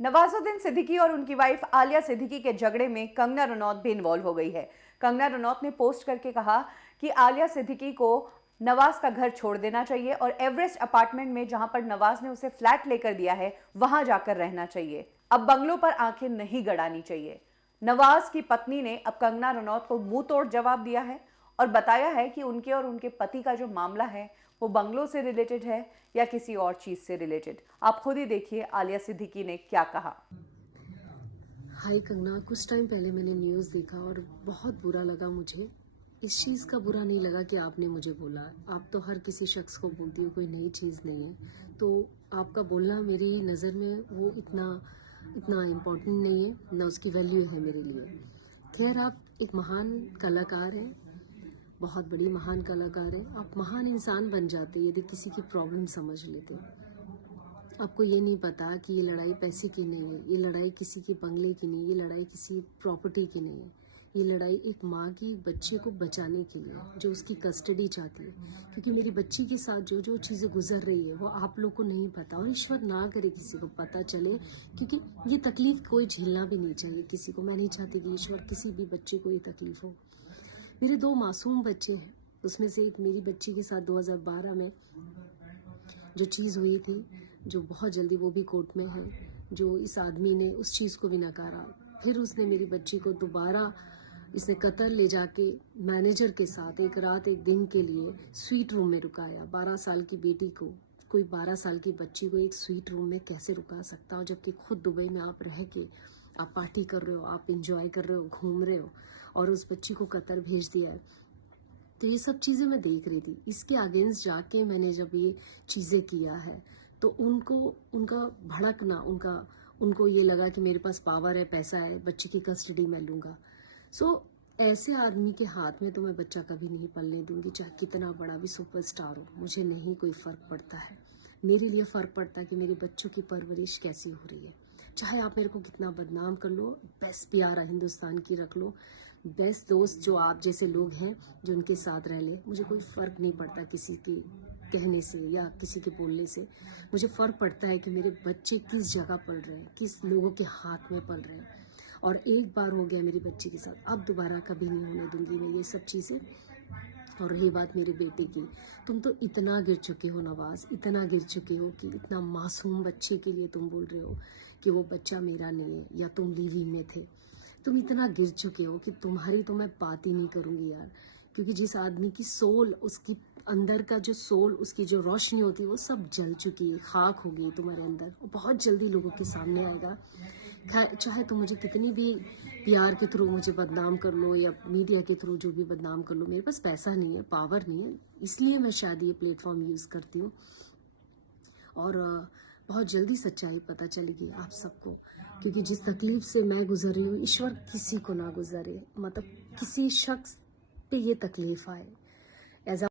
नवाजुद्दीन सिद्दीकी और उनकी वाइफ आलिया सिद्दीकी के झगड़े में कंगना रनौत भी इन्वॉल्व हो गई है। कंगना रनौत ने पोस्ट करके कहा कि आलिया सिद्दीकी को नवाज का घर छोड़ देना चाहिए और एवरेस्ट अपार्टमेंट में जहां पर नवाज ने उसे फ्लैट लेकर दिया है वहां जाकर रहना चाहिए। अब बंगलों पर आंखें नहीं गड़ानी चाहिए। नवाज की पत्नी ने अब कंगना रनौत को मुंह तोड़ जवाब दिया है और बताया है कि उनके और उनके पति का जो मामला है वो बंगलों से रिलेटेड है या किसी और चीज से रिलेटेड। आप खुद ही देखिए आलिया सिद्दीकी ने क्या कहा। हाय कंगना, कुछ टाइम पहले मैंने न्यूज़ देखा और बहुत बुरा लगा मुझे। इस चीज़ का बुरा नहीं लगा कि आपने मुझे बोला। आप तो हर किसी शख्स को बोलती हो, कोई नई चीज़ नहीं है। तो आपका बोलना मेरी नज़र में वो इतना इतना इम्पोर्टेंट नहीं है, ना उसकी वैल्यू है मेरे लिए। खैर, आप एक महान कलाकार हैं, बहुत बड़ी महान कलाकार हैं। आप महान इंसान बन जाते यदि किसी की प्रॉब्लम समझ लेते। आपको ये नहीं पता कि ये लड़ाई पैसे की नहीं है, ये लड़ाई किसी के बंगले की नहीं, ये लड़ाई किसी प्रॉपर्टी की नहीं है। ये लड़ाई एक माँ की बच्चे को बचाने के लिए, जो उसकी कस्टडी चाहती है। क्योंकि मेरी बच्ची के साथ जो जो चीज़ें गुजर रही है वो आप लोग को नहीं पता, और ईश्वर ना करे किसी को पता चले, क्योंकि ये तकलीफ कोई झेलना भी नहीं चाहिए किसी को। मैं नहीं चाहती कि ईश्वर किसी भी बच्चे को ये तकलीफ हो। मेरे 2 मासूम बच्चे हैं, उसमें से एक मेरी बच्ची के साथ 2012 में जो चीज़ हुई थी, जो बहुत जल्दी वो भी कोर्ट में है, जो इस आदमी ने उस चीज़ को भी नकारा। फिर उसने मेरी बच्ची को दोबारा इसने कतर ले जाके मैनेजर के साथ एक रात एक दिन के लिए स्वीट रूम में रुकाया। 12 साल की बेटी को, कोई 12 साल की बच्ची को एक स्वीट रूम में कैसे रुका सकता हो, जबकि खुद दुबई में आप रह के आप पार्टी कर रहे हो, आप इंजॉय कर रहे हो, घूम रहे हो, और उस बच्ची को कतर भेज दिया है। तो ये सब चीज़ें मैं देख रही थी। इसके अगेंस्ट जाके मैंने जब ये चीज़ें किया है, तो उनको उनका भड़कना, उनको ये लगा कि मेरे पास पावर है, पैसा है, बच्चे की कस्टडी मैं लूँगा। सो ऐसे आदमी के हाथ में तो मैं बच्चा कभी नहीं पलने दूंगी, चाहे कितना बड़ा भी सुपरस्टार हो। मुझे नहीं कोई फ़र्क पड़ता है। मेरे लिए फ़र्क पड़ता है कि मेरे बच्चों की परवरिश कैसी हो रही है। चाहे आप मेरे को कितना बदनाम कर लो, बेस्ट प्यारा हिंदुस्तान की रख लो, बेस्ट दोस्त जो आप जैसे लोग हैं जो उनके साथ रह ले, मुझे कोई फ़र्क नहीं पड़ता किसी के कहने से या किसी के बोलने से। मुझे फ़र्क पड़ता है कि मेरे बच्चे किस जगह पल रहे हैं, किस लोगों के हाथ में पल रहे हैं। और एक बार हो गया मेरी बच्ची के साथ, अब दोबारा कभी नहीं होने दूंगी मैं ये सब चीज़ें। और रही बात मेरे बेटे की, तुम तो इतना गिर चुके हो नवाज, इतना गिर चुके हो कि इतना मासूम बच्चे के लिए तुम बोल रहे हो कि वो बच्चा मेरा नहीं है, या तुम लिव-इन में थे। तुम इतना गिर चुके हो कि तुम्हारी तो मैं बात ही नहीं करूँगी यार। क्योंकि जिस आदमी की सोल, उसकी अंदर का जो सोल, उसकी जो रोशनी होती है, वो सब जल चुकी है, खाक हो गई तुम्हारे अंदर। वो बहुत जल्दी लोगों के सामने आएगा। चाहे तुम मुझे कितनी भी पीआर के थ्रू मुझे बदनाम कर लो, या मीडिया के थ्रू जो भी बदनाम कर लो, मेरे पास पैसा नहीं है, पावर नहीं है, इसलिए मैं शायद ये प्लेटफॉर्म यूज़ करती हूँ। और बहुत जल्दी सच्चाई पता चलेगी आप सबको, क्योंकि जिस तकलीफ से मैं गुजर रही हूँ, ईश्वर किसी को ना गुजरे, मतलब किसी शख्स पे ये तकलीफ आए। एज